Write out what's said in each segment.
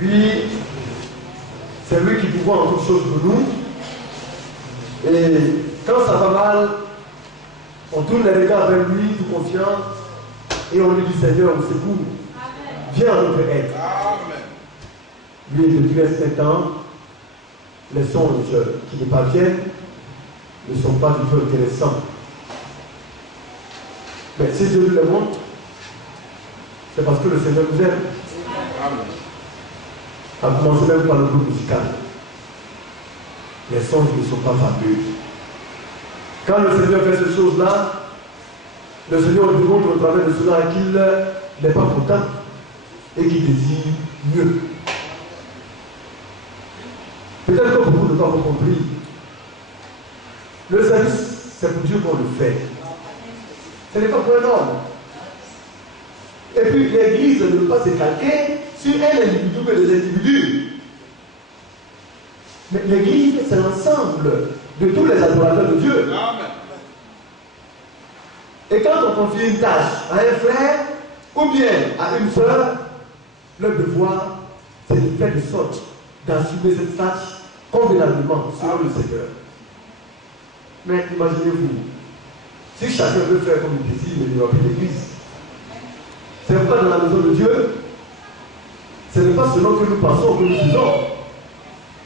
Lui, c'est lui qui pouvoir en toutes choses pour nous. Et quand ça va mal, on tourne les regards vers lui, tout confiant, et on lui dit Seigneur, au secours, viens en notre aide. Lui, depuis un certain temps, les songes qui nous parviennent ne sont pas du tout intéressants. Mais si Dieu nous les montre, c'est parce que le Seigneur nous aime. À commencer même par le groupe musical. Les songes ne sont pas fabuleux. Quand le Seigneur fait ces choses-là, le Seigneur nous montre au travers de cela qu'il n'est pas content et qu'il désire mieux. Peut-être que beaucoup n'ont pas compris. Le service, c'est pour Dieu qu'on le fait. Ce n'est pas pour un homme. Et puis l'Église ne peut pas se calquer sur un individu que des individus. Mais l'Église, c'est l'ensemble de tous les adorateurs de Dieu. Amen. Et quand on confie une tâche à un frère ou bien à une soeur, leur devoir, c'est de faire de sorte d'assumer cette tâche convenablement selon le Seigneur. Mais imaginez-vous, si chacun veut faire comme il désire, il n'y aura plus d'église. C'est pourquoi dans la maison de Dieu, ce n'est pas selon que nous pensons que nous faisons,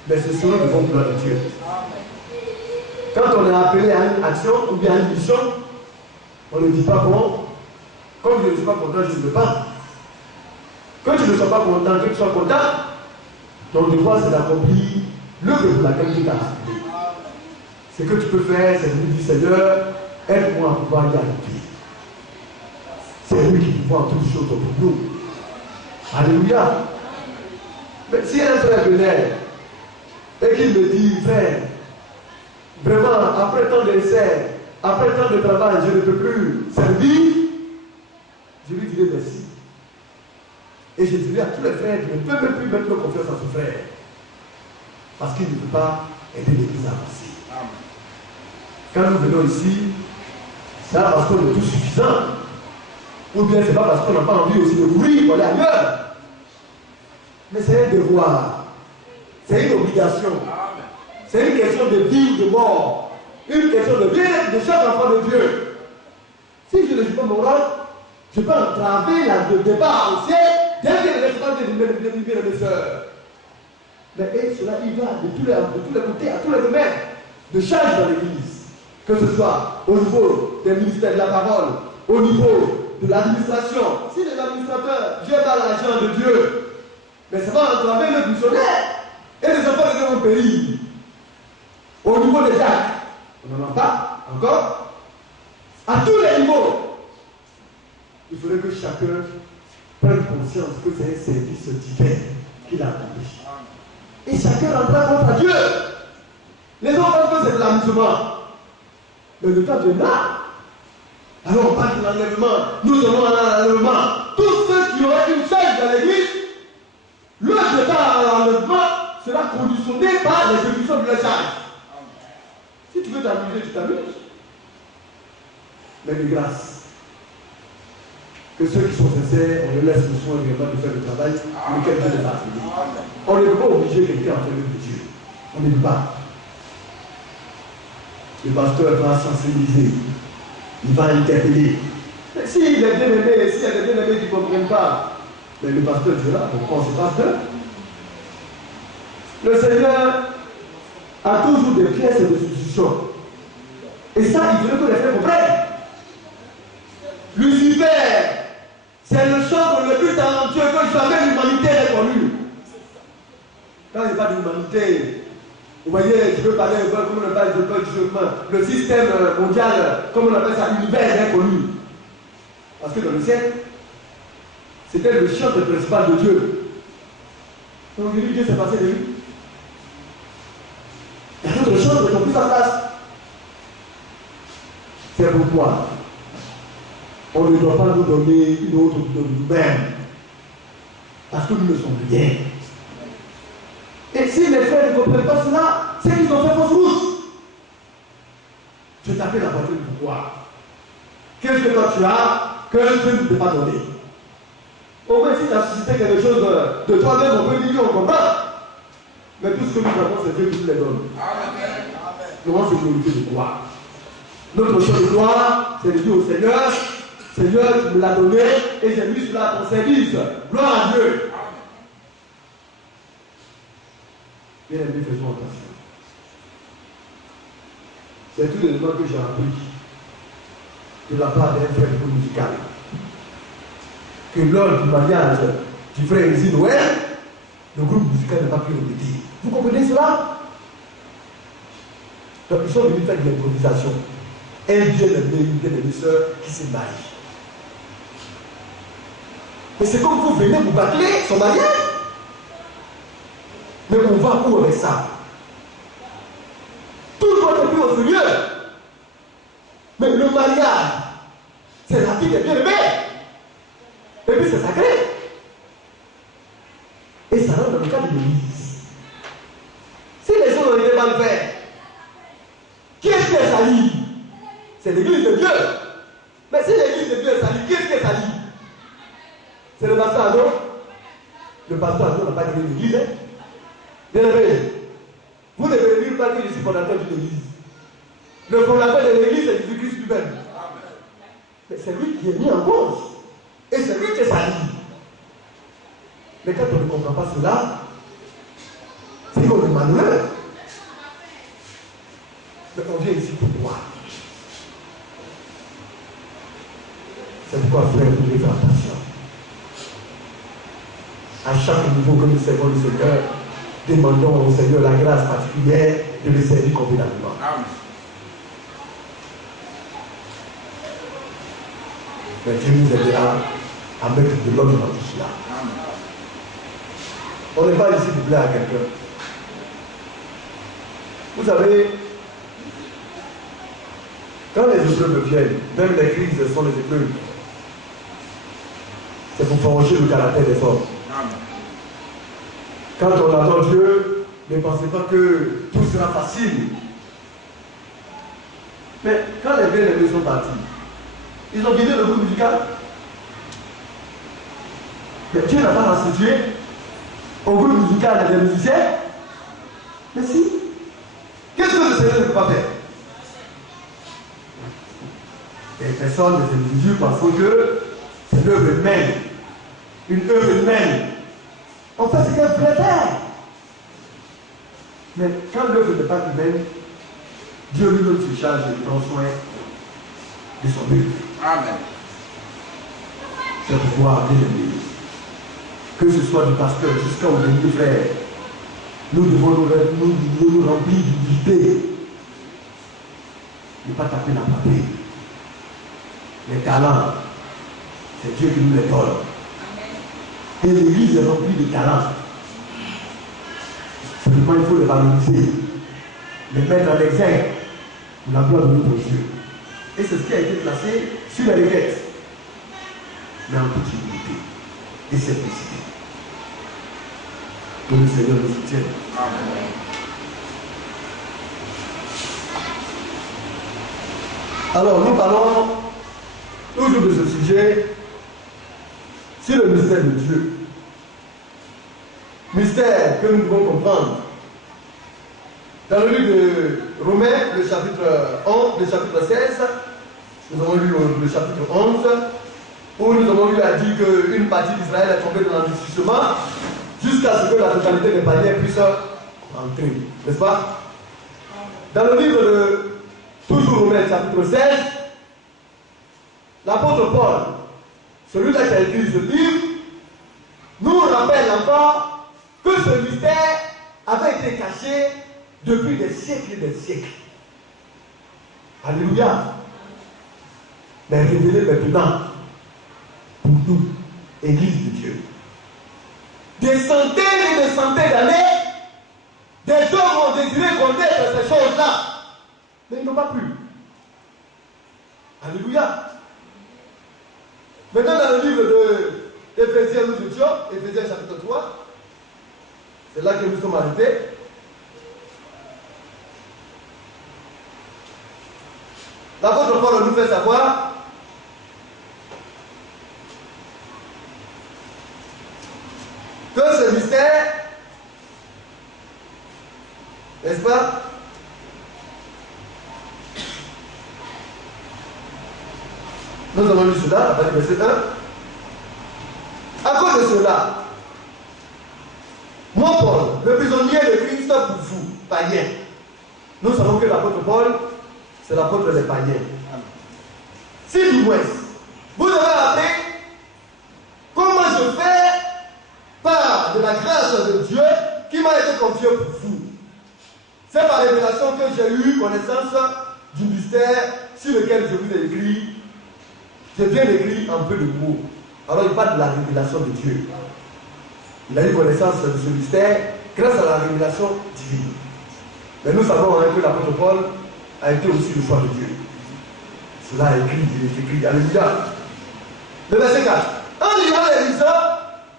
mais c'est selon le bon vouloir de Dieu. Quand on est appelé à une action ou bien à une mission, on ne dit pas bon, comme je ne suis pas content, je ne veux pas. Que tu ne sois pas content, que tu sois content, ton devoir c'est d'accomplir l'œuvre pour laquelle tu t'as appelé. Ce que tu peux faire, c'est de lui dire Seigneur, aide-moi à pouvoir y arriver. C'est lui qui peut voir toutes les choses pour nous. Alléluia. Mais si un frère venait et qu'il me dit, frère, vraiment, après tant d'essais, après tant de travail, je ne peux plus servir, je lui dirai merci. Et je dirai à tous les frères, je ne peux même plus mettre confiance à ce frère. Parce qu'il ne peut pas aider l'Église à avancer. Quand nous venons ici, c'est pas parce qu'on est tout suffisant. Ou bien c'est pas parce qu'on n'a pas envie aussi de courir pour aller ailleurs. Mais c'est un devoir. C'est une obligation. C'est une question de vie ou de mort. Une question de bien de chaque enfant de Dieu. Si je ne suis pas moral, je peux entraver le débat au ciel dès que les restaurants de mes soeurs. Mais cela y va de tous les côtés, à tous les domaines, de charge dans l'Église. Que ce soit au niveau des ministères de la parole, au niveau de l'administration. Si les administrateurs gèrent pas l'argent de Dieu, mais ça va entraver le missionnaire et les enfants de Dieu vont périr. Au niveau des actes, on n'en a pas encore. À tous les niveaux, il faudrait que chacun prenne conscience que c'est un service divin qu'il a accompli. Et chacun rendra compte à Dieu. Les gens pensent que c'est de l'amusement. Mais le temps viendra. Alors on parle de l'enlèvement. Nous allons à l'enlèvement. Tous ceux qui auraient une charge dans l'église, le départ à l'enlèvement sera conditionné par l'exécution de la charge. Si tu veux t'amuser, tu t'amuses. Mais de grâce. Que ceux qui sont sincères, on les laisse le soin également de faire le travail lequel Dieu les a appelés. On ne peut pas obliger quelqu'un à faire le Dieu. On ne peut pas. Le pasteur va sensibiliser. Il va interpeller. S'il est bien aimé, s'il y a des bien aimés qui ne comprennent pas, mais le pasteur dira, pourquoi c'est pasteur? Le Seigneur a toujours des pièces de substitution. Et ça, il veut que les frères comprennent. Lucifer, c'est le champ le plus talentueux que jamais l'humanité ait connu. Quand il parle d'humanité, vous voyez, je veux parler comme on appelle le système mondial, comme on appelle ça, l'univers inconnu. Parce que dans le siècle, c'était le champ principal de Dieu. Donc aujourd'hui, Dieu s'est passé de lui. Il y a d'autres choses qui ont pris sa place. C'est pourquoi on ne doit pas nous donner une autre de nous-mêmes. Parce que nous ne sommes rien. Et si les frères ne comprennent pas cela, c'est qu'ils ont fait fausse route. Je t'appelle la voiture du pouvoir. Qu'est-ce que toi tu as que Dieu ne peut pas donner? Au moins, si tu as suscité quelque chose de toi-même, on peut dire qu'on comprend. Mais tout ce que nous avons, c'est Dieu qui nous les donne. Nous avons ce glorifier de gloire. Notre chose de gloire, c'est de dire au Seigneur, Seigneur, tu me l'as donné et j'ai mis cela à ton service. Gloire à Dieu. Bien aimé, faisons attention. C'est tout l'élément que j'ai appris de la part d'un frère musical. Que lors du mariage du frère Elisée Noël, le groupe musical n'a pas pu répéter. Vous comprenez cela? Donc ils sont venus faire de l'improvisation. Un Dieu une des sœurs qui se marient. Mais c'est comme vous venez vous bâcler son mariage. Mais on va où avec ça? Tout doit être pris au sérieux. Mais le mariage, c'est la vie des bien-aimés. Et puis c'est sacré. Et ça rentre dans le cadre de l'église. Si les choses ont été mal faites, qui est-ce qui est sali? C'est l'église de Dieu. Mais si l'église de Dieu est salie, qui est-ce qui est sali? C'est le pasteur Adon. Le pasteur Adon n'a pas créé l'église. Hein? Bien aimé, vous ne devez dire pas que je suis fondateur d'une église. Le fondateur de l'église, c'est Jésus-Christ lui-même. Mais c'est lui qui est mis en cause. Et c'est lui qui est sali. Mais quand on ne comprend pas cela, c'est qu'on est malheureux. Mais on vient ici pour voir. C'est pourquoi, frère, vous devez faire attention. À chaque niveau que nous servons le Seigneur, demandons au Seigneur la grâce particulière de le servir convenablement. Amen. Mais Dieu nous aidera à mettre de l'ordre dans tout cela. On n'est pas ici pour plaire à quelqu'un. Vous savez, quand les épreuves viennent, même les crises sont les épreuves. C'est pour forger le caractère des hommes. Quand on attend Dieu, ne pensez pas que tout sera facile. Mais quand les bien-aimés sont partis, ils ont quitté le groupe musical. Mais Dieu n'a pas restitué au groupe musical des musiciens. Mais si. Qu'est-ce que le Seigneur ne peut pas faire? Les personnes, les individus pensent que c'est l'œuvre humaine. Une œuvre humaine. En fait, c'est un vrai faire. Mais quand l'œuvre n'est pas humaine, Dieu lui-même se charge et prend soin de son œuvre. Amen. C'est pouvoir bien aimé. Que ce soit du pasteur jusqu'au dernier frère, nous devons nous remplir d'humilité. Ne pas taper la papier. Les talents, c'est Dieu qui nous les donne. Et l'église est remplie de talents. Seulement il faut les valoriser, les mettre en exergue pour la gloire de notre Dieu. Et c'est ce qui a été placé sur la requête. Mais en toute humilité et simplicité. Que le Seigneur nous soutienne. Amen. Alors nous parlons toujours de ce sujet sur le mystère de Dieu. Mystère que nous devons comprendre. Dans le livre de Romains, le chapitre 11, le chapitre 16, nous avons lu le chapitre 11, où nous avons lu à dire qu'une partie d'Israël est tombée dans l'endurcissement jusqu'à ce que la totalité des païens puisse entrer. N'est-ce pas? Dans le livre de toujours Romains, chapitre 16, l'apôtre Paul, celui-là qui a écrit ce livre, nous rappelle encore que ce mystère avait été caché depuis des siècles et des siècles. Alléluia. Mais révélé maintenant pour nous, Église de Dieu. Des centaines et des centaines d'années, des hommes ont désiré connaître ces choses-là, mais ils n'ont pas pu. Alléluia. Maintenant, dans le livre d'Éphésiens, nous étions, Éphésiens chapitre 3, c'est là que nous sommes arrêtés. L'apôtre Paul nous fait savoir ce mystère, n'est-ce pas? Nous avons lu cela, à partir du verset 1. À cause de cela, moi, Paul, le prisonnier de Christ pour vous, païens. Nous savons que l'apôtre Paul, c'est l'apôtre des païens. Si du moins, vous devez rappeler comment je fais part de la grâce de Dieu qui m'a été confiée pour vous. C'est par révélation que j'ai eu connaissance du mystère sur lequel je vous ai écrit. J'ai bien écrit un peu de mots. Alors il parle de la révélation de Dieu. Il a eu connaissance de ce mystère grâce à la révélation divine. Mais nous savons que l'apôtre Paul a été aussi le choix de Dieu. Cela est écrit, il est écrit. Alléluia. Le verset 4. En lisant les lisants,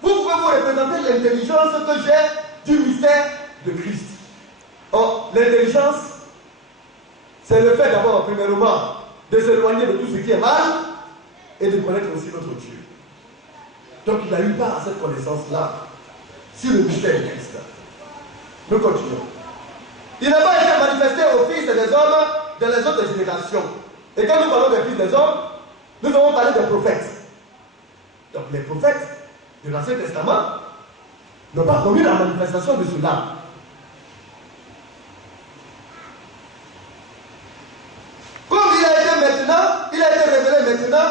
vous pouvez vous représenter l'intelligence que j'ai du mystère de Christ. Or, l'intelligence, c'est le fait d'abord, premièrement, de s'éloigner de tout ce qui est mal et de connaître aussi notre Dieu. Donc, il a eu part à cette connaissance-là sur le mystère de Christ. Nous continuons. Il n'a pas été manifesté aux fils des hommes dans les autres générations. Et quand nous parlons des fils des hommes, nous avons parlé des prophètes. Donc les prophètes de l'Ancien Testament n'ont pas connu la manifestation de cela. Comme il a été maintenant, il a été révélé maintenant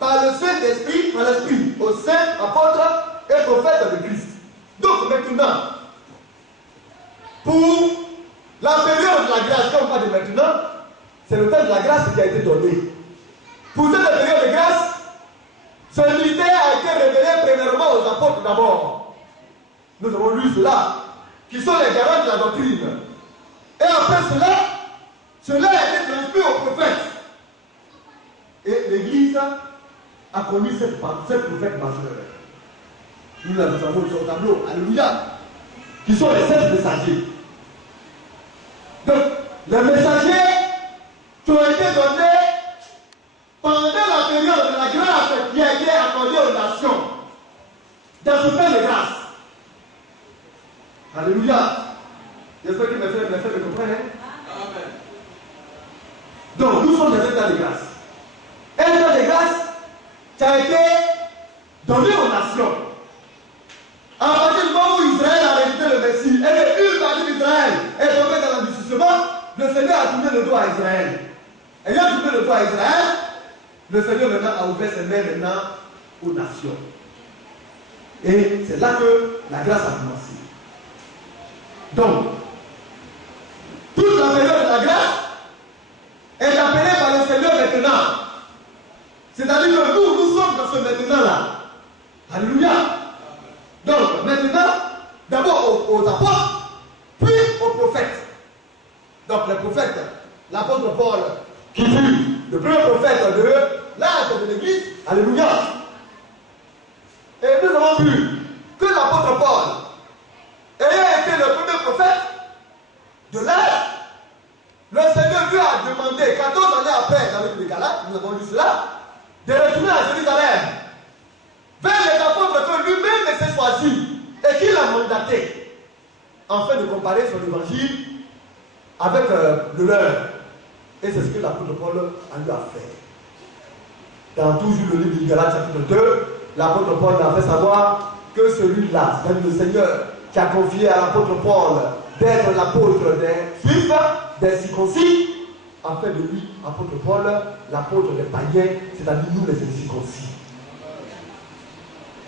par le Saint-Esprit, par l'Esprit, aux saints, apôtres et prophètes de Christ. Donc maintenant, pour la période de la grâce, quand on parle de maintenant, c'est le temps de la grâce qui a été donné. Pour cette période de grâce, ce mystère a été révélé premièrement aux apôtres d'abord. Nous avons lu cela, qui sont les garants de la doctrine. Et après cela a été transmis aux prophètes. Et l'Église a connu cette prophète majeure. Nous l'avons vu sur le tableau. Alléluia. Qui sont les 7 messagers. Donc, les messagers qui ont été donnés pendant la période de la grâce qui a été accordée aux nations, dans ce temps de grâce. Alléluia. J'espère que mes frères me comprennent. Amen. Donc, nous sommes dans un temps de grâce. Un temps de grâce qui a été donné aux nations. À partir du moment où Israël a rejeté le Messie, et une partie d'Israël est tombée dans l'endurcissement, le Seigneur a tourné le dos à Israël. Ayant tourné le dos à Israël, le Seigneur maintenant a ouvert ses mains maintenant aux nations. Et c'est là que la grâce a commencé. Donc, toute la période de la grâce est appelée par le Seigneur maintenant. C'est-à-dire que nous sommes dans ce maintenant-là. Alléluia. Donc, maintenant, d'abord aux apôtres, puis aux prophètes. Donc, les prophètes, l'apôtre Paul, qui fut le premier prophète de l'âge de l'Église, alléluia. Et nous avons vu que l'apôtre Paul ayant été le premier prophète de l'âge, le Seigneur lui a demandé, 14 années après, dans le livre de Galates, nous avons lu cela, de retourner à Jérusalem, vers les apôtres que lui-même s'est choisi et qu'il a mandaté, afin de comparer son évangile avec le leur. Et c'est ce que l'apôtre Paul a eu à faire. Dans toujours le livre de Galates chapitre 2, l'apôtre Paul a fait savoir que celui-là, c'est le Seigneur, qui a confié à l'apôtre Paul d'être l'apôtre des Juifs, des circoncis, a fait de lui, apôtre Paul, l'apôtre des païens, c'est-à-dire nous les incirconcis.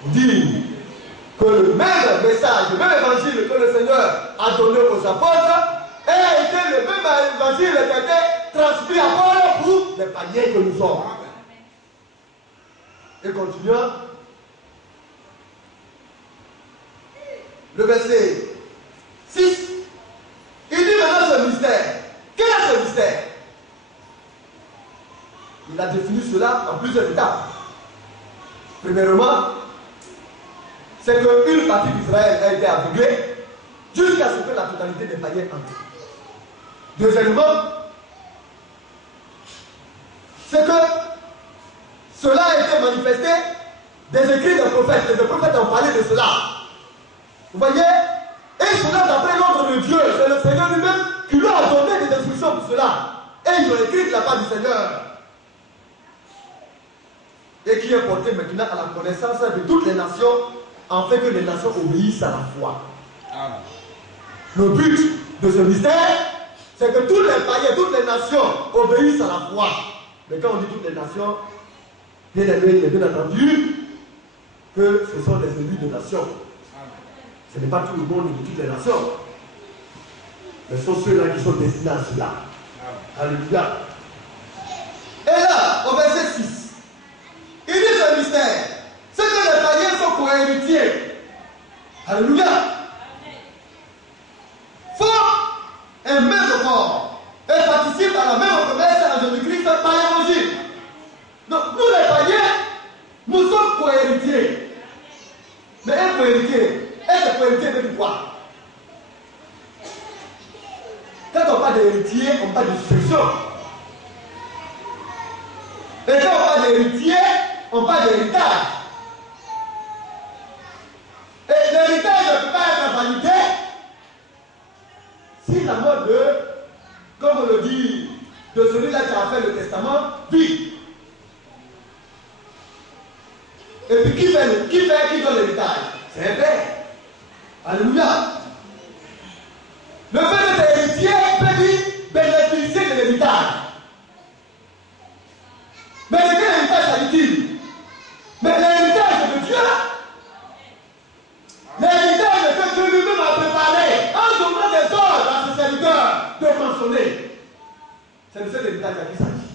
Dit que le même message, le même évangile que le Seigneur a donné aux apôtres, a été le même évangile qui a été transmis à Paul pour les païens que nous sommes. Et continuons. Le verset 6. Il dit maintenant ce mystère. Quel est ce mystère? Il a défini cela en plusieurs étapes. Premièrement, c'est qu'une partie d'Israël a été aveuglée jusqu'à ce que la totalité des païens entrent. Deuxièmement, c'est que cela a été manifesté des écrits des prophètes. Et les prophètes ont parlé de cela. Vous voyez? Et cela d'après l'ordre de Dieu. C'est le Seigneur lui-même qui lui a donné des instructions pour cela. Et ils ont écrit de la part du Seigneur. Et qui est porté maintenant à la connaissance de toutes les nations, afin que les nations obéissent à la foi. Amen. Le but de ce mystère, c'est que tous les païens, toutes les nations obéissent à la foi. Mais quand on dit toutes les nations, bien aimé, il est bien entendu que ce sont les élus de nations. Ce n'est pas tout le monde de toutes les nations. Mais ce sont ceux-là qui sont destinés à cela. Alléluia. Et là, au verset 6, il dit ce mystère, c'est que les païens sont co-héritiers. Alléluia. Font un même corps et participent à la même promesse à Jésus-Christ par l'évangile. Donc, nous les païens, nous sommes co-héritiers. Mais un co-héritier, être co-héritier veut dire quoi? Quand on parle d'héritier, on parle de succession. Et quand on parle d'héritier, on parle d'héritage. Et l'héritage ne peut pas être validé si la mort de, comme on le dit, de celui-là qui a fait le testament, vit. Et puis qui donne l'héritage? C'est un père. Alléluia. Le fait d'être héritier peut dire bénéficier de l'héritage. Mais de quel héritage s'agit-il? Mais l'héritage de Dieu. L'héritage que Dieu lui-même a préparé en donnant des ordres à ses serviteurs de mentionner. C'est de cet héritage à qui s'agit.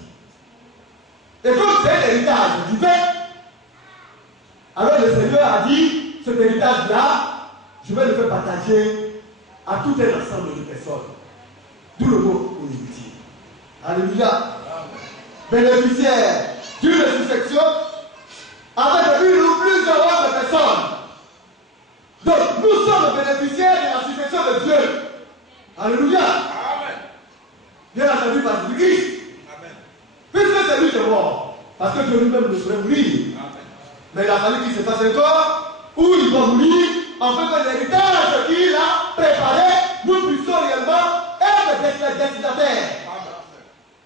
Et comme c'est l'héritage divin, alors le Seigneur a dit, cet héritage-là, je vais le faire partager à tout un ensemble de personnes. D'où le mot héritier. Alléluia. Bénéficiaire d'une succession avec une ou plusieurs autres personnes. Donc, nous sommes bénéficiaires de la succession de Dieu. Alléluia. Amen. Bien entendu par Jésus-Christ. Puisque c'est lui qui est mort. Parce que Dieu lui-même ne saurait mourir. Mais il a fallu qu'il se fasse un corps où il va mourir, afin que l'héritage qu'il a préparé, nous puissions réellement être destinataires.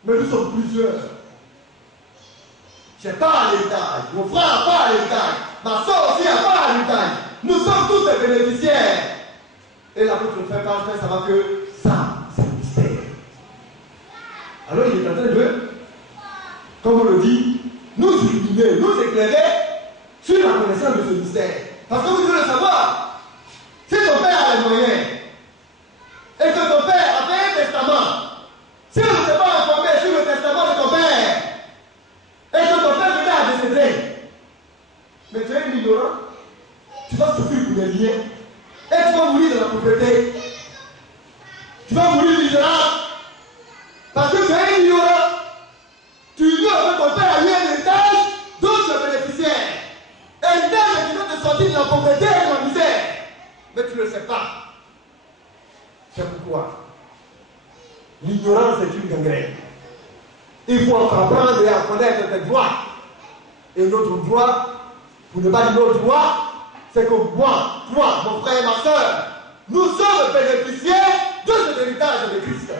Mais nous sommes plusieurs. Je n'ai pas l'héritage, mon frère n'a pas l'héritage, ma soeur aussi n'a pas l'héritage. Nous sommes tous des bénéficiaires. Et l'apôtre fait savoir que ça, c'est un mystère. Alors il est en train de, comme on le dit, nous illuminer, nous éclairer sur la connaissance de ce mystère. Parce que vous devez le savoir. Si ton père a les moyens et que ton père a fait un testament, si vous ne t'êtes pas informé sur le testament de ton père et que ton père venait à décéder, mais tu es un ignorant, tu vas souffrir pour des liens et tu vas mourir dans la pauvreté. Tu vas mourir misérable parce que tu es un ignorant. Tu ignores que ton père a eu un héritage dont tu es bénéficiaire. Héritage qui va te sortir de la pauvreté et de la misère. Mais tu ne le sais pas. C'est pourquoi l'ignorance est une gangrène. Il faut apprendre et à connaître tes droits. Et notre droit, pour ne pas dire notre droit, c'est que moi, toi, mon frère et ma soeur, nous sommes bénéficiaires de cet héritage de Christ.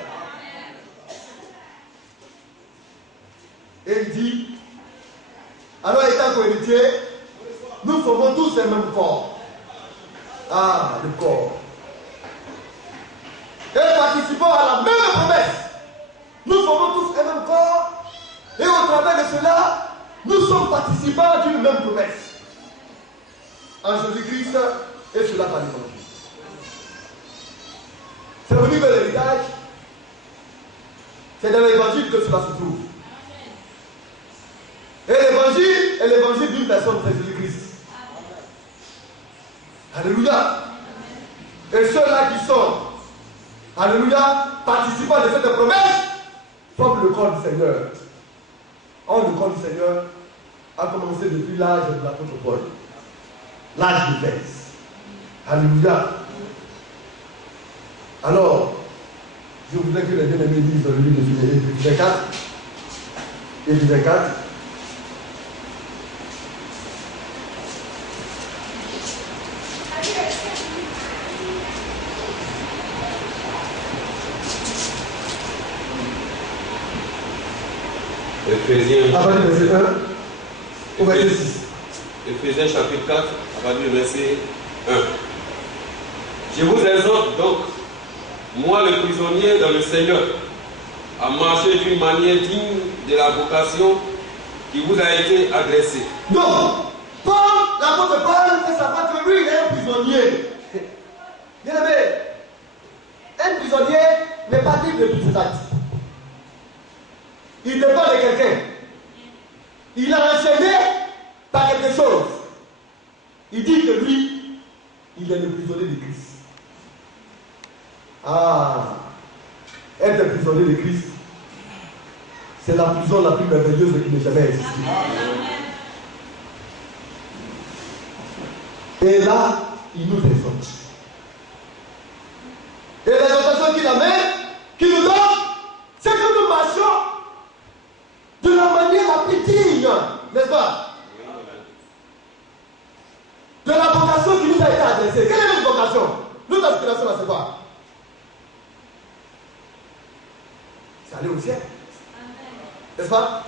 Et il dit, alors étant co-héritiers, nous formons tous un même corps. Ah, le corps. Et participons à la même promesse. Nous formons tous un même corps. Et au travers de cela, nous sommes participants d'une même promesse. En Jésus-Christ et cela par l'évangile. C'est au niveau de l'héritage. C'est dans l'évangile que cela se trouve. Et l'évangile est l'évangile d'une personne, c'est Jésus-Christ. Alléluia. Et ceux-là qui sont, alléluia, participants de cette promesse, forment le corps du Seigneur. Or, le corps du Seigneur a commencé depuis l'âge de l'apôtre Paul. L'âge de l'Église. Alléluia. Alors, je voudrais que les bien-aimés lisent dans le livre de Éphésiens 4. Éphésiens 4. Éphésiens. À partir du verset 1 au verset 6. Éphésiens chapitre 4, à partir du verset 1. Je vous exhorte donc, moi le prisonnier dans le Seigneur, à marcher d'une manière digne de la vocation qui vous a été adressée. Donc, Paul, l'apôtre Paul fait savoir que lui, il est un prisonnier. Bien aimé, un prisonnier n'est pas libre de tous ses actes. Il dépend de quelqu'un. Il a enchaîné par quelque chose. Il dit que lui, il est le prisonnier de Christ. Ah, être prisonnier de Christ, c'est la prison la plus merveilleuse qui n'ait jamais existé. Et là, il nous exhorte. Et l'exhortation qu'il amène, qu'il nous donne, c'est que nous marchions de la manière la plus digne, n'est-ce pas? De la vocation qui nous a été adressée. Quelle est notre vocation? Notre aspiration à savoir. C'est aller au ciel. N'est-ce pas?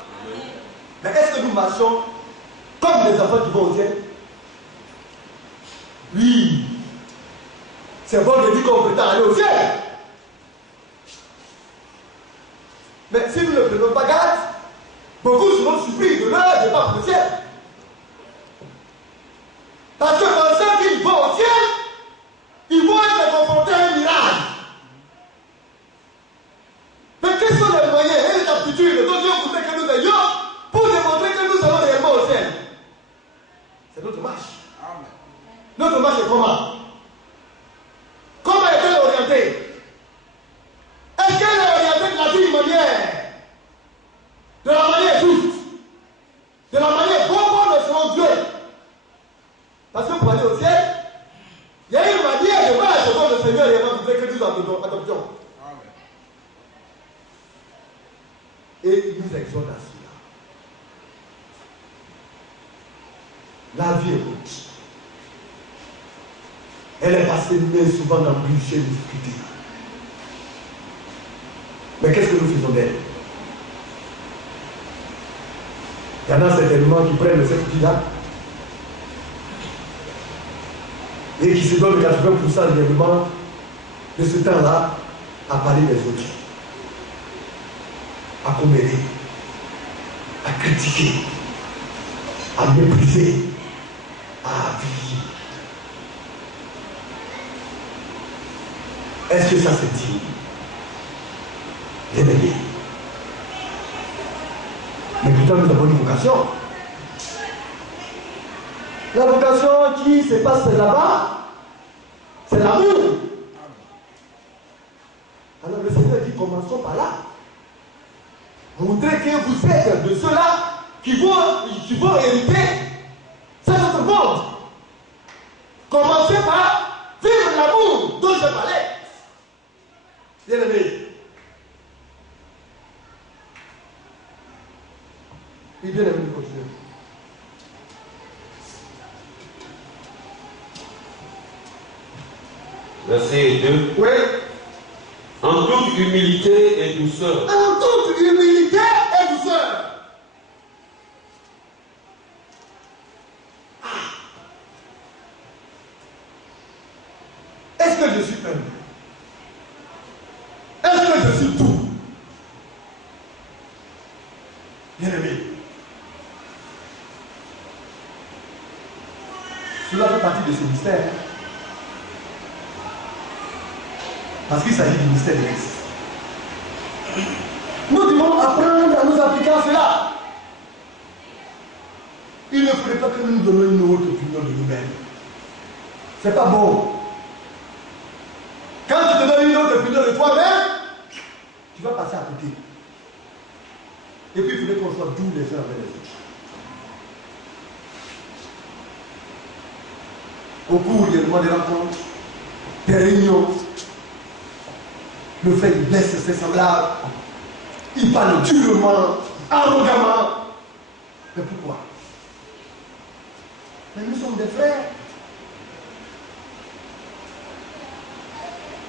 Mais est-ce que nous marchons comme les enfants qui vont au ciel? Oui. C'est bon de dire qu'on prétend aller au ciel. Mais si nous ne prenons pas garde, beaucoup seront surpris de leur départ au ciel. Parce que pensant qu'ils vont au ciel, ils vont être confrontés à un mirage. Mais quels sont les moyens et les aptitudes dont Dieu voudrait que nous ayons pour démontrer que nous allons réellement au ciel? C'est notre marche. Amen. Notre marche est comment? Comment est-elle orientée? Est-ce qu'elle est orientée de la d'une manière? De la manière juste? De la manière bonne selon Dieu? Parce que pour aller au ciel, il y a une manière de voir selon le Seigneur et voudrait que nous adoptions. Et il nous exhorte à cela. La vie est haute. Elle est passée souvent dans l'embûcher les difficultés. Mais qu'est-ce que nous faisons d'elle? Il y en a certainement qui prennent cette vie-là et qui se donnent 80% réellement de ce temps-là à parler des autres, à commérer, à critiquer, à mépriser, à appuyer. Est-ce que ça c'est digne? Bien aimé. Mais pourtant nous avons une vocation. La vocation qui se passe là-bas, c'est l'amour. Alors le Seigneur dit, commençons par là. Montrez que vous êtes de ceux-là qui vont hériter cet autre monde. Commencez par vivre l'amour dont je parlais. Bien aimé. Et bien aimé, continuez. Verset 2. Oui. En toute humilité et douceur. En toute humilité et douceur. Est-ce que je suis humble? Est-ce que je suis tout? Bien aimé. Cela fait partie de ce mystère. Parce qu'il s'agit du mystère de Christ. Nous devons apprendre à nous appliquer à cela. Il ne faudrait pas que nous nous donnions une autre opinion de nous-mêmes. C'est pas bon. Quand tu te donnes une autre opinion de toi-même, tu vas passer à côté. Et puis il faudrait qu'on soit doux les uns avec les autres. Au cours des moments de rencontres, des réunions, le fait il blesse ses semblables, il parle durement, arrogamment. Mais pourquoi? Mais nous sommes des frères.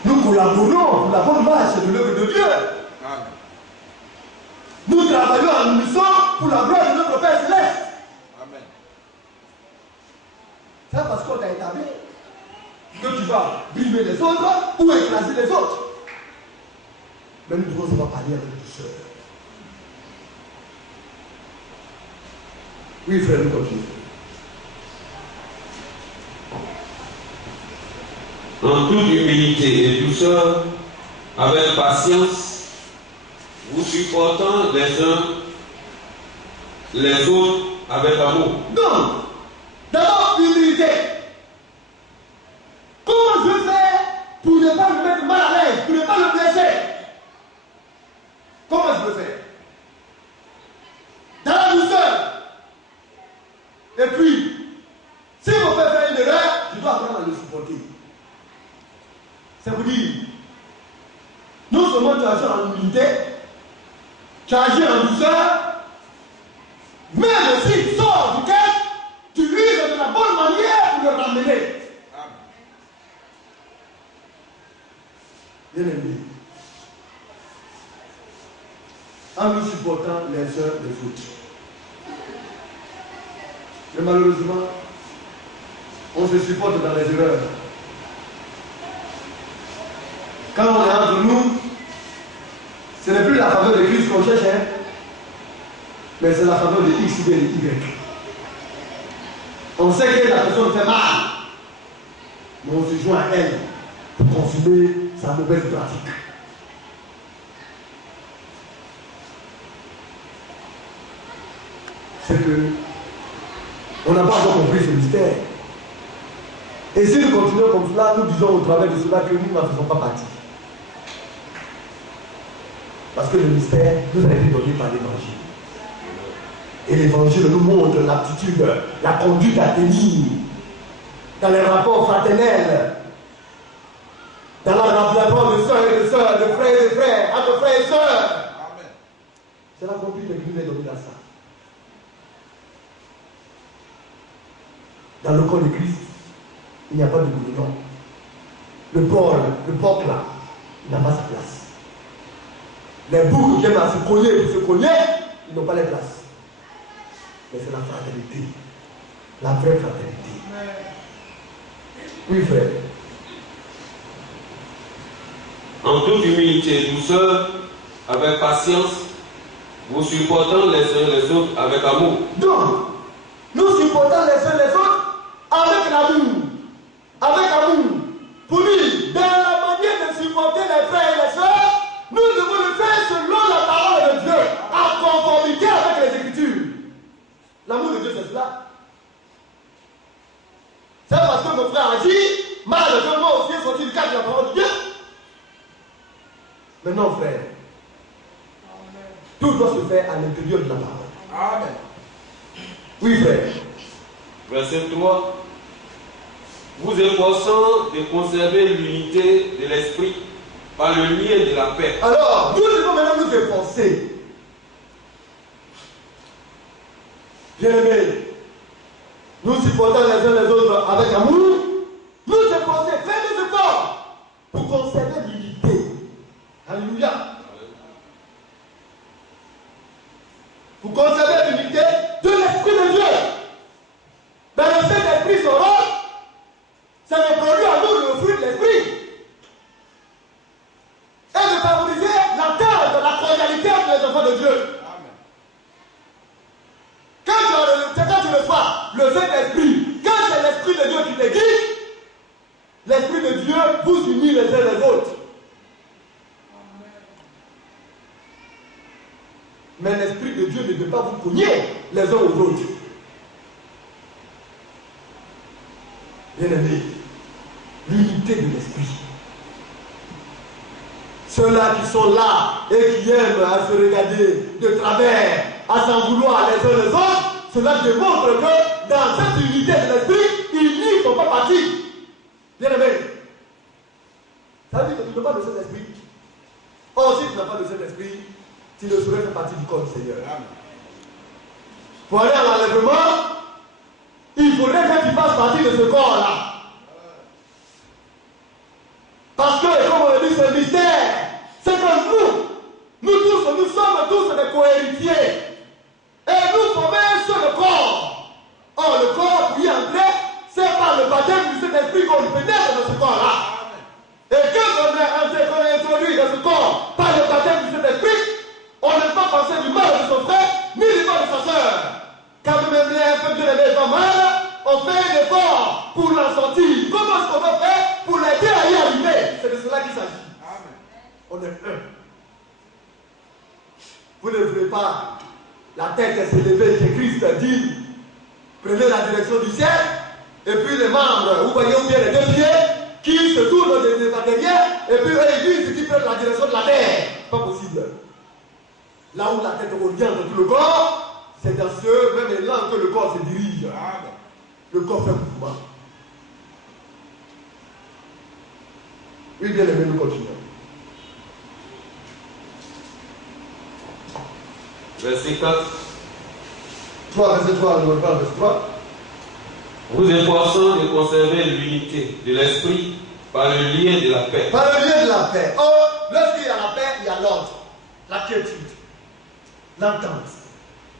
Nous collaborons pour la bonne marche de l'œuvre de Dieu. Amen. Nous travaillons en unisson pour la gloire de notre Père Céleste. Amen. C'est parce qu'on t'a établi que tu vas brimer les autres ou écraser les autres. Mais nous devons savoir parler avec douceur. Oui, frère, nous continuons. En toute humilité et douceur, avec patience, vous supportant les uns les autres avec amour. Donc, d'abord, humilité. Comment je fais pour ne pas me mettre mal à l'aise, pour ne pas le blesser? Comment je le fais? Dans la douceur. Et puis, si on peut faire une erreur, je dois apprendre à le supporter. Ça veut dire, non seulement tu agis en humilité, tu agis en douceur, mais aussi sors duquel tu uses de la bonne manière pour le ramener. Bien aimé, en nous supportant les uns les autres. Mais malheureusement, on se supporte dans les erreurs. Quand on est entre nous, ce n'est plus la faveur de Christ qu'on cherche, hein, mais c'est la faveur de X ou de Y. On sait que la personne fait mal, mais on se joint à elle pour consommer sa mauvaise pratique. C'est que on n'a pas encore compris ce mystère. Et si nous continuons comme cela, nous disons au travers de cela que nous n'en faisons pas partie. Parce que le mystère nous a été donné par l'évangile. Et l'évangile nous montre l'aptitude, la conduite à tenir dans les rapports fraternels, dans le rapport de soeurs et de sœurs, de frères et de frères, entre frères et sœurs. C'est la conduite qui nous est donnée à ça. Dans le corps de Christ, il n'y a pas de gouvernement. Le porc là, il n'a pas sa place. Les boucs qui aiment à se cogner pour se cogner, ils n'ont pas les places. Mais c'est la fraternité. La vraie fraternité. Oui, frère. En toute humilité et douceur, avec patience, vous supportant les uns les autres avec amour. Donc, nous supportons les uns les autres avec l'amour. Avec amour. Pour dire, dans la manière de supporter les frères et les sœurs, nous devons le faire selon la parole de Dieu, en conformité avec les Écritures. L'amour de Dieu, c'est cela. C'est parce que mon frère a dit, mal que moi aussi sorti du cadre de la parole de Dieu. Maintenant, frère, tout doit se faire à l'intérieur de la parole. Amen. Oui, frère. Verset 3. Vous efforçant de conserver l'unité de l'esprit par le lien de la paix. Alors, nous devons maintenant nous efforcer. Bien-aimés, nous supportons les uns les autres avec amour. Nous efforcer, faire des efforts pour conserver l'unité. Alléluia. Pour conserver l'unité de l'Esprit de Dieu. Dans le Saint-Esprit, son rôle, c'est de produire en nous le fruit de l'Esprit. Et de favoriser l'atteinte de la cordialité entre les enfants de Dieu. Amen. Quand tu reçois le Saint-Esprit, quand c'est l'Esprit de Dieu qui te guide, l'Esprit de Dieu vous unit les uns les autres. Mais l'Esprit de Dieu ne veut pas vous cogner les uns aux autres. Bien-aimés, l'unité de l'Esprit. Ceux-là qui sont là et qui aiment à se regarder de travers, à s'en vouloir les uns les autres, cela démontre que dans cette unité de l'Esprit, ils n'y sont pas partis. Bien-aimés, ça veut dire que tu n'as pas le Saint-Esprit. Or, si tu n'as pas le Saint-Esprit, tu ne saurais faire partie du corps du Seigneur. Pour aller à l'enlèvement, il faudrait que tu fasses partie de ce corps-là. Parce que, comme on le dit, c'est un mystère. C'est que nous tous, nous sommes tous des co-héritiers le baptême du Saint-Esprit qu'on pénètre dans ce corps-là. Et quand on est introduit dans ce corps par le baptême du Saint-Esprit, on ne peut pas penser du mal de son frère, ni du mal de sa soeur. Quand même un peu de l'élever pas mal, on fait un effort pour l'en sortir. Comment est-ce qu'on va faire pour l'aider à y arriver? C'est de cela qu'il s'agit. On est un. Vous ne voulez pas la tête s'élever que Christ dit, prenez la direction du ciel, et puis les membres, vous voyez où bien les deux pieds, qui se tournent derrière, et puis eux ils disent qu'ils prennent la direction de la terre. Pas possible. Là où la tête oriente tout le corps, c'est dans ce même élan que le corps se dirige. Le corps fait mouvement. Oui, bien aimé, nous continuons. Verset 4. 3, verset 3, nous reparlons verset 3. Vous efforçant de conserver l'unité de l'esprit par le lien de la paix. Par le lien de la paix. Or, lorsqu'il y a la paix, il y a l'ordre, la quiétude, l'entente,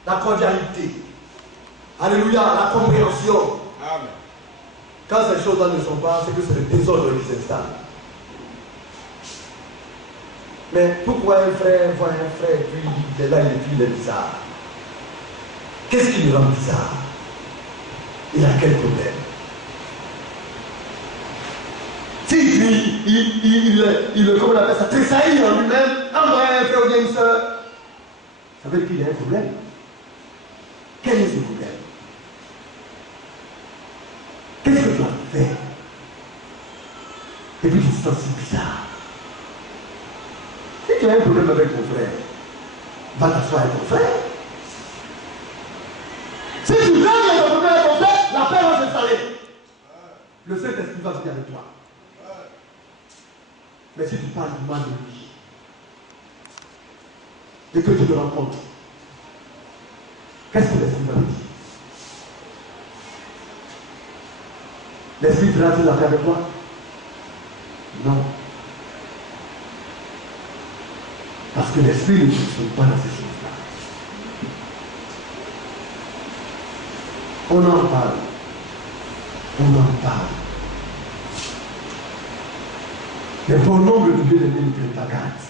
la cordialité. Alléluia, la compréhension. Amen. Quand ces choses-là ne sont pas, c'est que c'est le désordre qui s'installe. Mais pourquoi un frère voit un frère, puis il est là, il est bizarre? Qu'est-ce qui lui rend bizarre? Il a quel problème? Si il comment on appelle ça, tressaillit en lui-même, en vrai, un frère ou bien une soeur, ça veut dire qu'il a un problème. Quel est ce problème? Qu'est-ce que tu as fait? Et puis tu te sens si bizarre. Si tu as un problème avec ton frère, va t'asseoir avec ton frère. Si tu viens avec ton problème avec ton frère, la paix va s'installer. Le Saint-Esprit va venir avec toi. Mais si tu parles mal de lui, et que tu te rencontres, qu'est-ce que l'Esprit va te dire? L'Esprit fera-t-il la paix avec toi? Non. Parce que l'Esprit ne fonctionne pas dans ces choses-là. On en parle. On en parle. Mais bon nombre de bien-aimés ne prennent pas garde.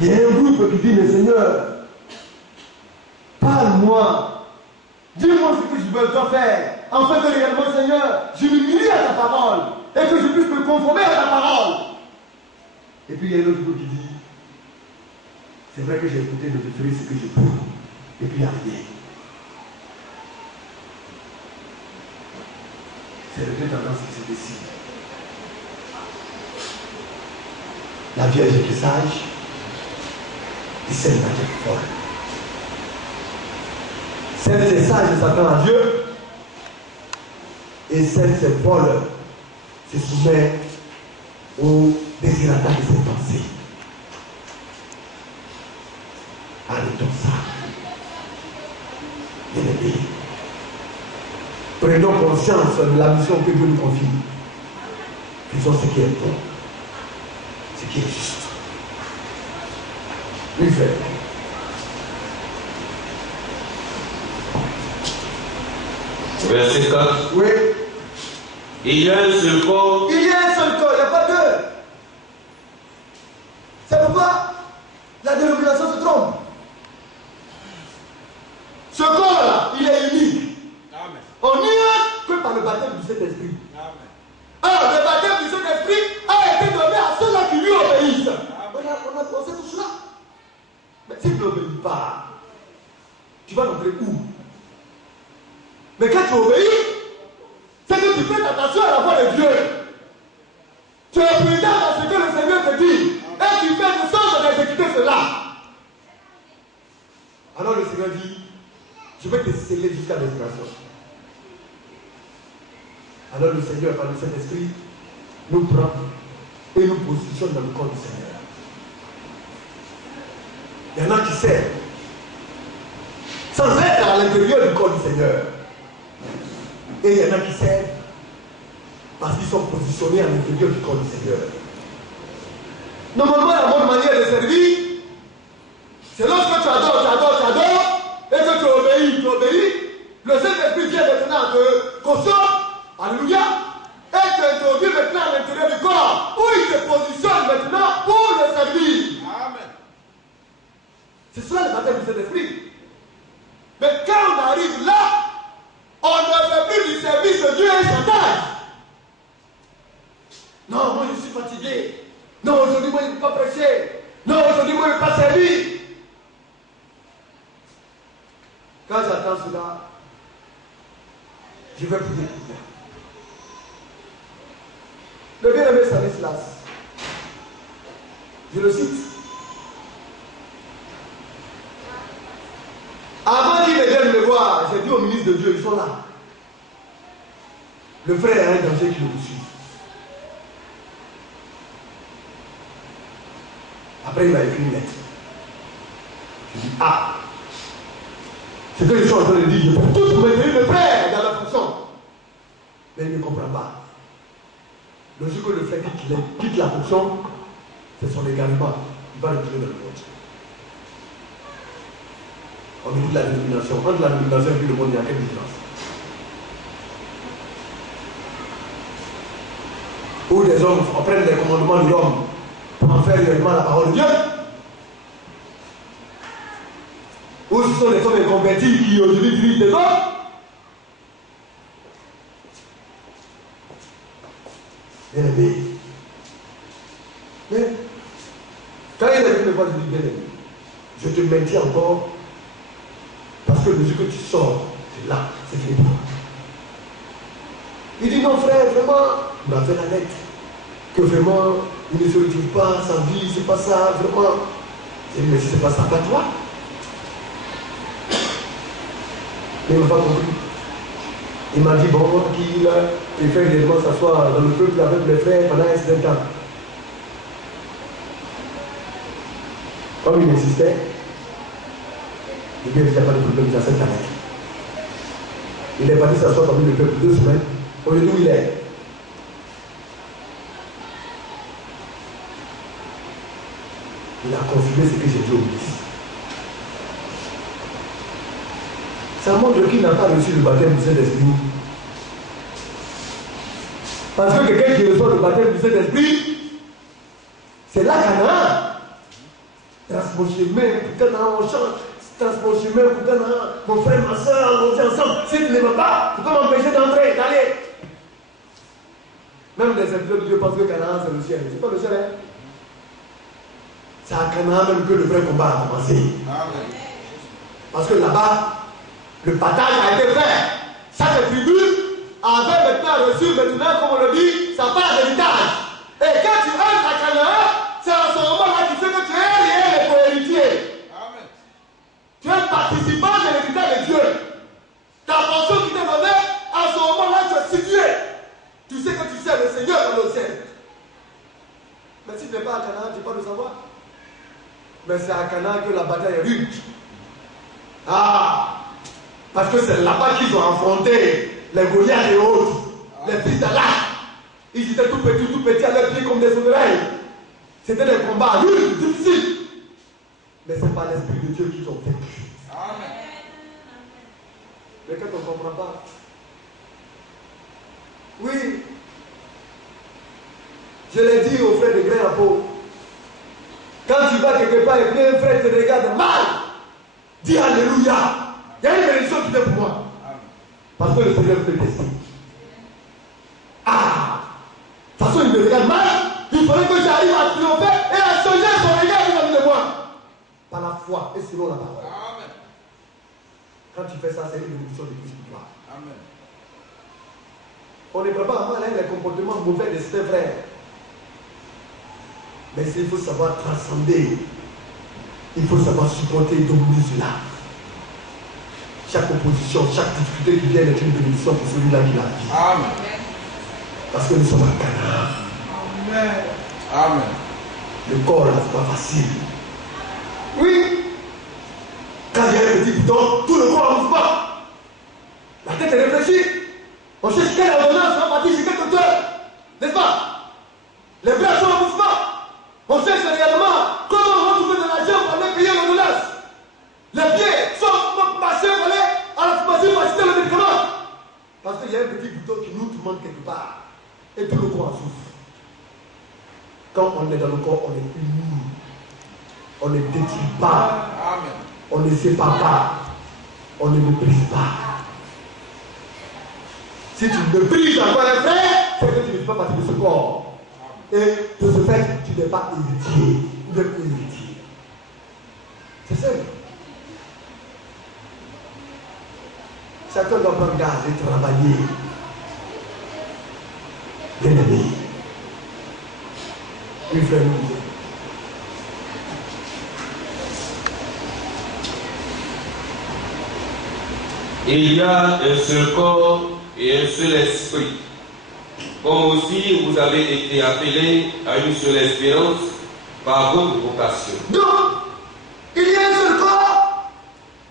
Il y a un groupe qui dit, mais Seigneur, parle-moi. Dis-moi ce que je dois faire. Afin que réellement, Seigneur, je m'humilie à ta parole. Et que je puisse me conformer à ta parole. Et puis il y a un autre groupe qui dit, c'est vrai que j'ai écouté, mais je ferai ce que je peux. Et puis il n'y a rien. C'est les deux tendances qui se décident. La vierge qui est sage, et celle qui est folle. Celle qui est sage s'attend à Dieu, et celle qui est folle se soumet au désirata de ses pensées. Arrêtons ça. Bien-aimés. Prenons conscience de la mission que Dieu nous confie. Faisons ce qui est bon, ce qui est juste. Oui, frère. Verset 4. Oui. Il y a un seul corps. Il y a un seul corps, il n'y a pas deux. C'est pourquoi la dénomination se trompe. Ce corps-là, il est unique. Amen. On n'y est que par le baptême du Saint-Esprit. Amen. Alors, le baptême du Saint-Esprit a été donné à ceux-là qui lui obéissent. On a pensé tout cela. Mais si tu n'obéis pas, tu vas rentrer où? Mais quand tu obéis, c'est que tu fais attention à la voix de Dieu. Tu es prudent dans ce que le Seigneur te dit. Et tu fais de sorte d'exécuter cela. Alors le Seigneur dit, je vais te sceller jusqu'à l'expiration. Alors le Seigneur, par le Saint-Esprit, nous prend et nous positionne dans le corps du Seigneur. Il y en a qui servent sans être à l'intérieur du corps du Seigneur. Et il y en a qui servent parce qu'ils sont positionnés à l'intérieur du corps du Seigneur. Normalement, la bonne manière de servir, c'est lorsque tu adores, et que tu obéis. Le Saint-Esprit vient maintenant te Je vais prier pour toi. Le bien-aimé Stanislas, je le cite. Avant qu'ils ne viennent me voir, j'ai dit au ministre de Dieu, ils sont là. Le frère a un danger qui le poursuit. Après, il m'a écrit une lettre. Je dis, ah, ce que je suis en train de dire, je peux tous maintenir le frère dans la fonction. Mais il ne comprend pas. Le jour que le frère quitte la fonction, c'est son égarement. Il va retourner dans le monde. On dit la dénomination. Entre la dénomination et le monde, il y a quelle différence? Où des hommes prennent les commandements de l'homme pour en faire réellement la parole de Dieu. Où ce sont les hommes inconvertis qui aujourd'hui dirigent des hommes. Bien aimé. Mais quand il est venu me voir, je dis bien aimé, je te maintiens encore parce que le jour que tu sors, c'est là, c'est fini. Il dit non frère, vraiment, il m'a fait la lettre que vraiment il ne se retrouve pas, sa vie, c'est pas ça, vraiment. J'ai dit mais si c'est pas ça, pas toi. Mais il ne m'a pas compris. Il m'a dit bon, qu'il fait réellement s'asseoir dans le peuple avec les frères pendant un certain temps. Comme il insistait, il dit il n'y a pas de problème, il a 5 années. Il est parti s'asseoir parmi le peuple 2 semaines, au lieu d'où il est. Il a confirmé ce que j'ai dit au ministre. Ça montre qu'il n'a pas reçu le baptême du Saint-Esprit. Parce que quelqu'un qui reçoit le baptême du Saint-Esprit, c'est là Canaan. Transport chemin, pour Canaan, on chante. Transport chemin, pour Canaan, mon frère, ma soeur, on dit ensemble. Si tu ne vas pas, tu peux m'empêcher d'entrer, d'aller. Même les serviteurs de Dieu pensent que Canaan, c'est le ciel. C'est pas le ciel, hein? C'est à Canaan même que le vrai combat a commencé. Amen. Parce que là-bas, le partage a été fait. Chaque tribu avait maintenant reçu, maintenant, comme on le dit, sa part d'héritage. Et quand tu entres à Canaan, c'est à ce moment-là que tu sais que tu es réel et co-héritier. Tu es participant de l'héritage de Dieu. Ta portion qui t'est donnée, à ce moment-là, tu es situé. Tu sais que tu sais le Seigneur dans le ciel. Mais si tu n'es pas à Canaan, tu n'as pas le savoir. Mais c'est à Canaan que la bataille est rude. Ah! Parce que c'est là-bas qu'ils ont affronté les Goliaths et autres, les fils d'Allah. Ils étaient tout petits à leurs pieds comme des sauterelles. C'était des combats rudes, difficiles. Mais c'est par l'Esprit de Dieu qu'ils ont vécu. Amen. Mais quand on ne comprend pas, oui, je l'ai dit aux frères de grain à peau. Quand tu vas quelque part et que un frère te regarde mal, dis Alléluia. Il y a une bénédiction qui est pour moi. Parce que le Seigneur peut tester. Ah! De toute façon, il me regarde mal. Il faudrait que j'arrive à triompher et à changer son regard vis-à-vis de moi. Par la foi et selon la parole. Amen. Quand tu fais ça, c'est une bénédiction de plus pour toi. Amen. On ne peut pas mal les comportements mauvais de ses frères. Mais il faut savoir transcender. Il faut savoir supporter et dominer cela. Chaque opposition, chaque difficulté qui vient est une bénédiction pour celui-là qui l'a vit. Amen. Parce que nous sommes à Canaan. Amen. Amen. Le corps là, c'est pas facile. Oui. Quand il y a un petit bouton, tout le corps en mouvement. La tête est réfléchie. On cherche quelle ordonnance va partir chez quel docteur. N'est-ce pas? Les bras sont en mouvement. On cherche réellement comment retrouver de l'argent pour aller payer l'ordonnance. Les pieds sont marchés pour aller à la pharmacie pour acheter le médicament. Parce qu'il y a un petit bouton qui nous demande quelque part. Et tout le corps en souffre. Quand on est dans le corps, on est uni. On ne détruit pas. Amen. On ne sépare pas. On ne méprise pas. Si tu méprises encore un frère, c'est que tu ne fais pas partie de ce corps. Et de ce fait, tu n'es pas héritier. Tu n'es pas héritier. C'est ça. Chacun doit prendre garde et travailler. Bien-aimé. Une frère nous disait. Il y a un seul corps et un seul esprit. Comme aussi vous avez été appelés à une seule espérance par votre vocation. Donc, il y a un seul corps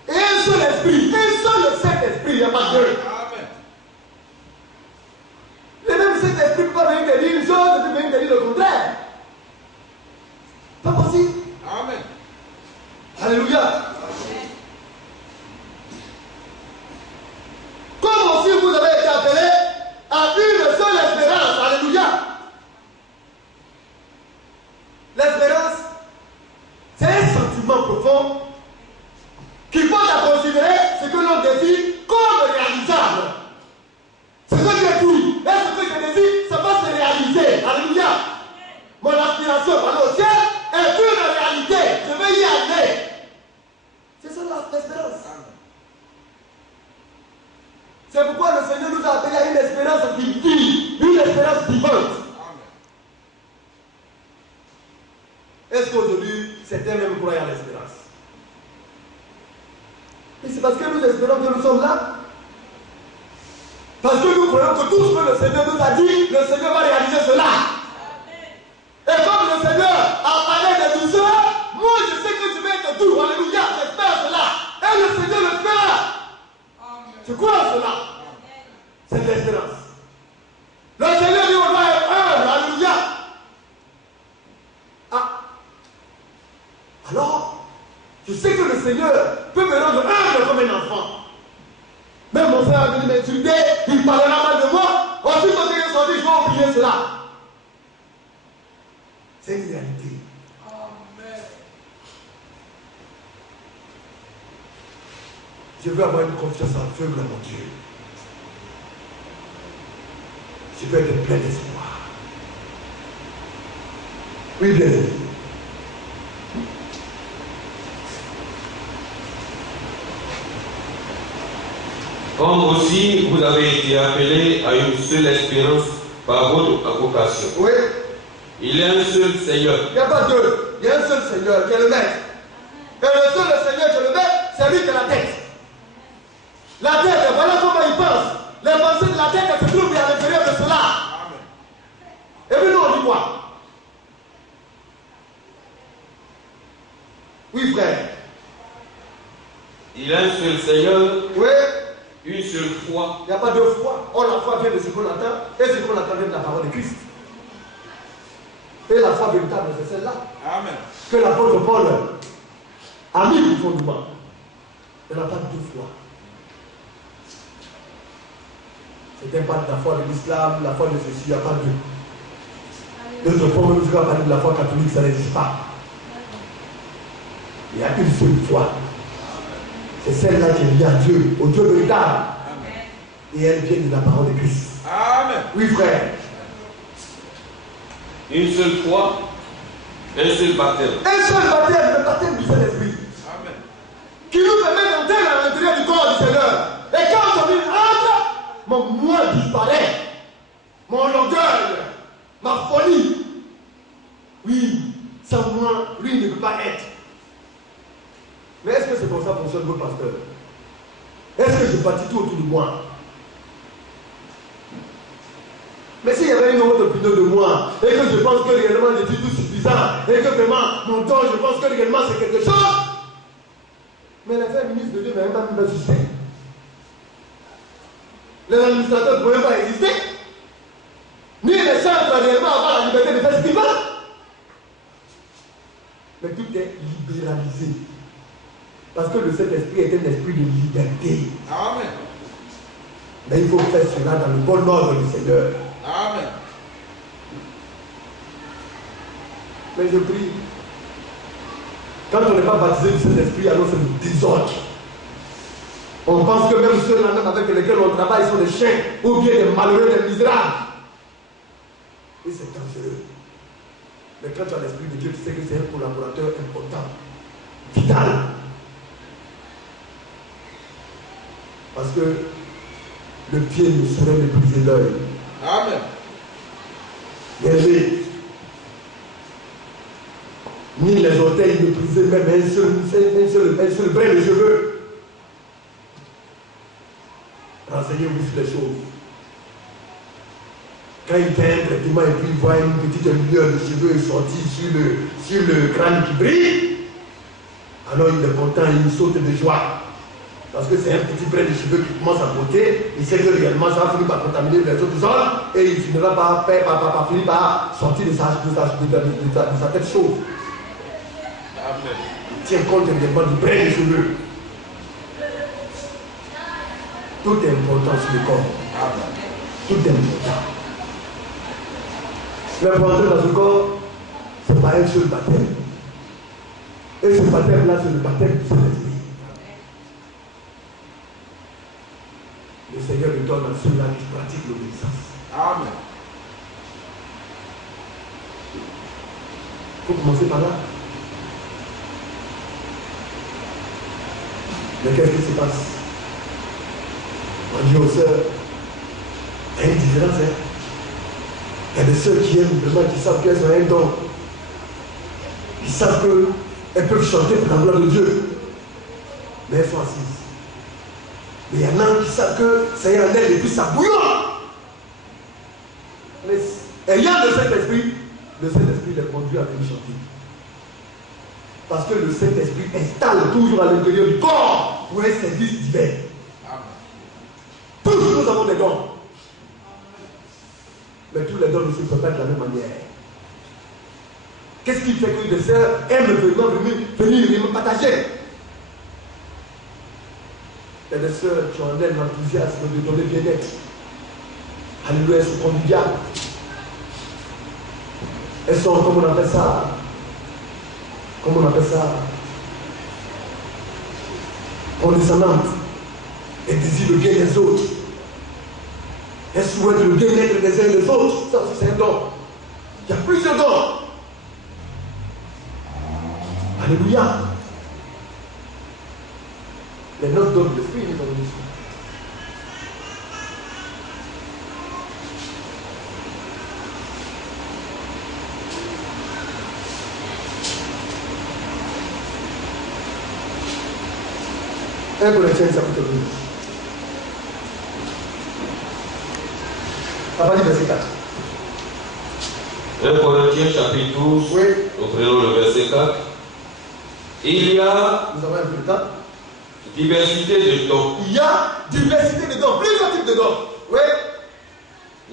et un seul esprit. Un seul Saint-Esprit, il n'y a pas deux. Le même Saint-Esprit ne peut pas venir te dire une chose et puis venir te dire le contraire. Pas possible. Amen. Alléluia. Comme aussi vous avez été appelés à une seule espérance. Alléluia. L'espérance, c'est un sentiment profond qui porte à considérer ce que l'on désire comme réalisable. Ce que je dis et ce que je désire, ça va se réaliser. Alléluia. Mon aspiration pour aller au ciel est une réalité. Je vais y aller. C'est ça l'espérance. C'est pourquoi le Seigneur nous a appelés à une espérance divine, une espérance vivante. Est-ce qu'aujourd'hui, certains même croient à l'espérance? Et c'est parce que nous espérons que nous sommes là. Parce que nous croyons que tout ce que le Seigneur nous a dit, le Seigneur va réaliser cela. Et comme le Seigneur a parlé de douceur, moi je sais que je vais être doux. Alléluia, j'espère cela. Et le Seigneur le fera. Tu crois à cela? C'est l'espérance. Le Seigneur dit on doit être humble. Alléluia. Ah. Alors, je sais que le Seigneur peut me rendre humble comme un enfant. Même mon frère a venu m'insulter, il parlera mal de moi. Ensuite, quand il est sorti, je vais oublier cela. C'est une réalité. Amen. Je veux avoir une confiance aveugle à mon Dieu. Je veux être plein d'espoir. Oui, bien. Comme aussi vous avez été appelés à une seule espérance par votre vocation. Oui. Il y a un seul Seigneur. Il n'y a pas deux. Il y a un seul Seigneur qui est le maître. Et le seul Seigneur qui est le maître, c'est lui qui est la tête. La tête, voilà comment il pense. Les pensées de la tête, elles se trouvent à l'intérieur de cela. Et puis nous, on dit quoi? Oui, frère. Il y a un seul Seigneur. Oui. Une seule foi. Il n'y a pas deux foi. Or, la foi vient de ce qu'on entend, et ce qu'on entend vient de la parole de Christ. Et la foi véritable, c'est celle-là. Amen. Que l'apôtre Paul a mis au fondement. Il n'y en a pas deux fois. C'était pas de la foi de l'islam, la foi de Jésus, il n'y a pas deux. D'autres fois, on nous a parlé de la foi catholique, ça n'existe pas. Il y a une seule foi. C'est celle-là qui est liée à Dieu, au Dieu véritable. Et elle vient de la parole de Christ. Amen. Oui, frère. Une seule foi. Un seul baptême. Un seul baptême, le baptême du Saint-Esprit. Amen. Qui nous permet d'entrer à l'intérieur du corps du Seigneur. Et quand on entre, mon moi disparaît. Mon orgueil, ma folie. Oui, sans moi, lui ne peut pas être. Mais est-ce que c'est comme ça que fonctionne votre pasteur? Est-ce que je bâtis tout autour de moi? Mais s'il y avait une autre opinion de moi, et que je pense que réellement je suis tout suffisant, et que vraiment mon don, je pense que réellement c'est quelque chose, mais les frères ministres de Dieu n'avaient pas même existé. Les administrateurs ne pouvaient pas exister. Ni les centres réellement avoir la liberté de faire ce qu'ils veulent. Mais tout est libéralisé. Parce que le Saint-Esprit est un esprit de liberté. Amen. Mais il faut faire cela dans le bon ordre du Seigneur. Amen. Mais je prie. Quand on n'est pas baptisé du Saint-Esprit, alors c'est le désordre. On pense que même ceux-là même avec lesquels on travaille sont des chiens, ou bien des malheureux, des misérables. Et c'est dangereux. Mais quand tu as l'Esprit de Dieu, tu sais que c'est un collaborateur important, vital. Parce que le pied ne saurait mépriser l'œil. Amen. Bien-aimé, ni les orteils ne méprisaient même un seul brin de cheveux. Renseignez-vous sur les choses. Quand il fait un traitement et puis il voit une petite lueur de cheveux sortie sur le crâne qui brille, alors il est content, il saute de joie. Parce que c'est un petit brin de cheveux qui commence à monter, il sait que réellement ça va finir par contaminer les autres zones et il finira par finir par sortir de sa tête chaude. Amen. Il tient compte également du brin de cheveux. Tout est important sur le corps. Amen. Tout est important. L'important dans ce corps, ce n'est pas un seul baptême. Et ce baptême-là, c'est le baptême du Saint-Esprit. Le Seigneur le donne à ceux-là qui pratiquent l'obéissance. Amen. Il faut commencer par là. Mais qu'est-ce qui se passe? On dit aux sœurs, il y a une différence. Il y a des sœurs qui aiment vraiment, qui savent qu'elles ont un don. Ils savent qu'elles peuvent chanter pour la gloire de Dieu. Mais elles sont assises. Mais il y en a qui savent que ça y est en elles et puis ça bouillonne. Mais ayant le Saint-Esprit les conduit à venir chanter. Parce que le Saint-Esprit installe toujours à l'intérieur du corps pour un service divin. Tous nous avons des dons. Mais tous les dons ne se font pas de la même manière. Qu'est-ce qui fait que les sœurs aiment vraiment venir partager? Il y a des sœurs qui ont en elles l'enthousiasme de donner bien-être. Alléluia, elles sont conviviales. Elles sont, comment on appelle ça? Condescendantes. Elles désirent le bien des autres. Elles souhaitent le bien-être des uns et des autres. Ça aussi, c'est un don. Il y a plusieurs dons. Alléluia. Les notes donnent l'esprit, nous avons dit. Un Corinthiens chapitre 12. À partir du verset 4. 1 Corinthiens chapitre 12. Oui. Nous prenons le verset 4. Il y a Nous avons un peu de temps. diversité de dons. Il y a diversité de dons, plusieurs types de dons. Oui.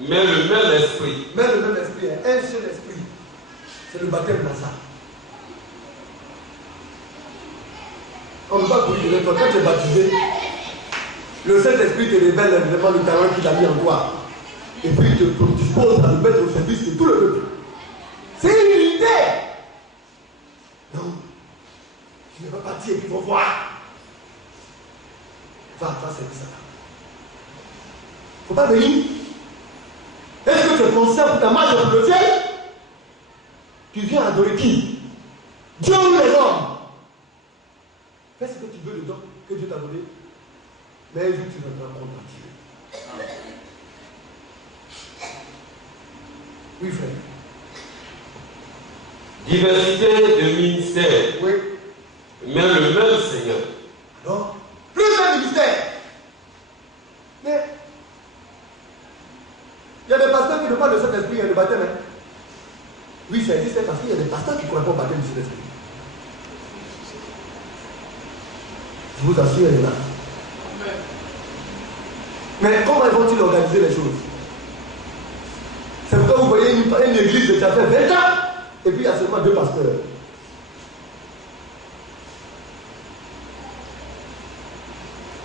Mais le même esprit. Mais le même esprit, un seul esprit. C'est le baptême Nazar. On ne peut pas brûler. Quand tu es baptisé, le Saint-Esprit te révèle vraiment le talent qu'il a mis en toi. Et puis il te dispose à le mettre au service de tout le peuple. C'est une unité. Non. Tu ne vas pas partir et puis il faut voir. Va servir ça. Il ne faut pas venir. Est-ce que tu es conscient pour ta marche pour le ciel? Tu viens adorer qui? Dieu ou les hommes? Fais ce que tu veux dedans, que Dieu t'a donné. Mais un jour, tu rendras compte à Dieu. Oui, frère. Diversité de ministères. Oui. Mais le même Seigneur. Alors, plusieurs ministères. Mais, il y a des pasteurs qui n'ont pas le Saint-Esprit et le baptême. Hein? Oui, ça existe parce qu'il y a des pasteurs qui ne croient pas au baptême du Saint-Esprit. Je vous assure, il y en a. Mais comment vont-ils organiser les choses? C'est pourquoi vous voyez une église qui a fait 20 ans et puis il y a seulement 2 pasteurs.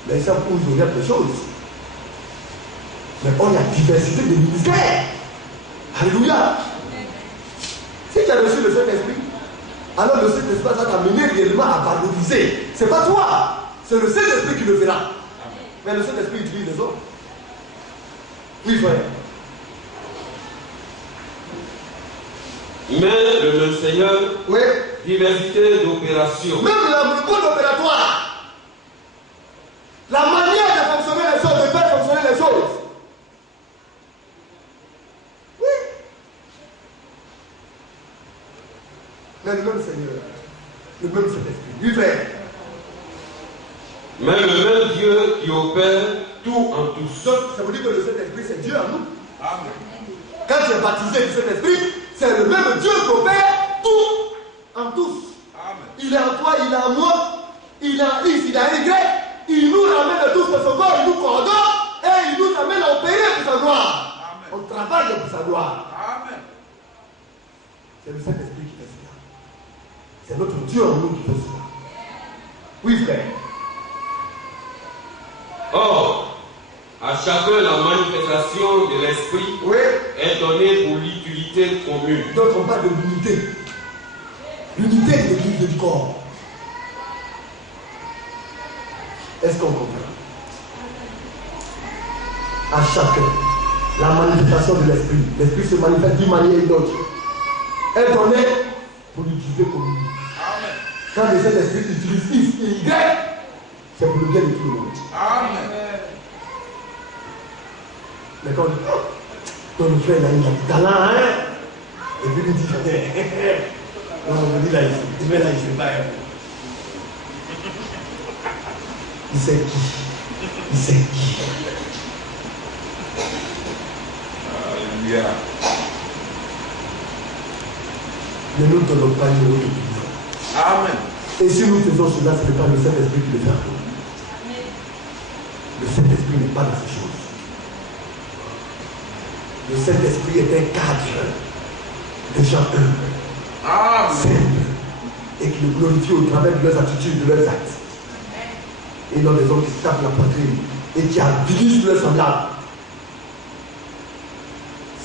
Mais ils savent où ils regardent les choses. Mais on a diversité de ministères. Alléluia. Si tu as reçu le Saint-Esprit, alors le Saint-Esprit va t'amener réellement à valoriser. Ce n'est pas toi, c'est le Saint-Esprit qui le fera. Mais le Saint-Esprit utilise les autres. Oui, frère. Mais le même Seigneur. Oui. Diversité d'opérations. Même le mode opératoire. La manière de fonctionner les choses, de faire fonctionner les choses. Mais le même Seigneur, le même Saint-Esprit. Oui, frère. Mais le même Dieu qui opère tout en tous. Donc, ça veut dire que le Saint-Esprit, c'est Dieu en nous. Amen. Quand tu es baptisé du Saint-Esprit, c'est le même Dieu qui opère tout en tous. Amen. Il est en toi, il est en moi, il est en X, il est en Y. Il nous ramène tous pour son corps, il nous coordonne et il nous amène à opérer pour sa gloire. Amen. On travaille pour sa gloire. Amen. C'est le Saint-Esprit qui fait cela. C'est notre Dieu en nous qui fait cela. Oui, frère. Or, à chacun la manifestation de l'Esprit Oui. est donnée pour l'utilité commune. Donc on parle de l'unité. L'unité de l'église du corps. Est-ce qu'on comprend? À chacun, la manifestation de l'Esprit. L'Esprit se manifeste d'une manière ou d'une autre. Est donnée pour l'utilité commune. Amen. Quand le Saint-Esprit utilise X et Y, c'est pour le bien de tout le monde. Amen. Mais quand on dit, oh, ton frère là, il a du talent, hein? Et puis il dit, non, on dit là, il fait là, il fait pas. Il sait qui? Il sait qui? Alléluia. Ne nous donnons pas une autre opinion. Amen. Et si nous faisons cela, ce n'est pas le Saint-Esprit qui le fait. Le Saint-Esprit n'est pas dans ces choses. Le Saint-Esprit est un cadre de gens humbles, Amen. simples, et qui le glorifie au travers de leurs attitudes, de leurs actes. Et non des hommes qui se tapent la poitrine et qui dirigent leurs semblables.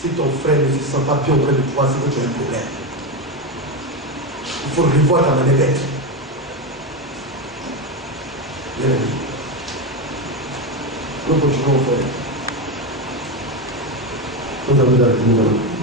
Si ton frère ne se sent pas bien auprès de toi, c'est que tu as un problème. Il faut revoir ta manière d'être. Bien aimé. Nous continuons, frère. Nous allons dans le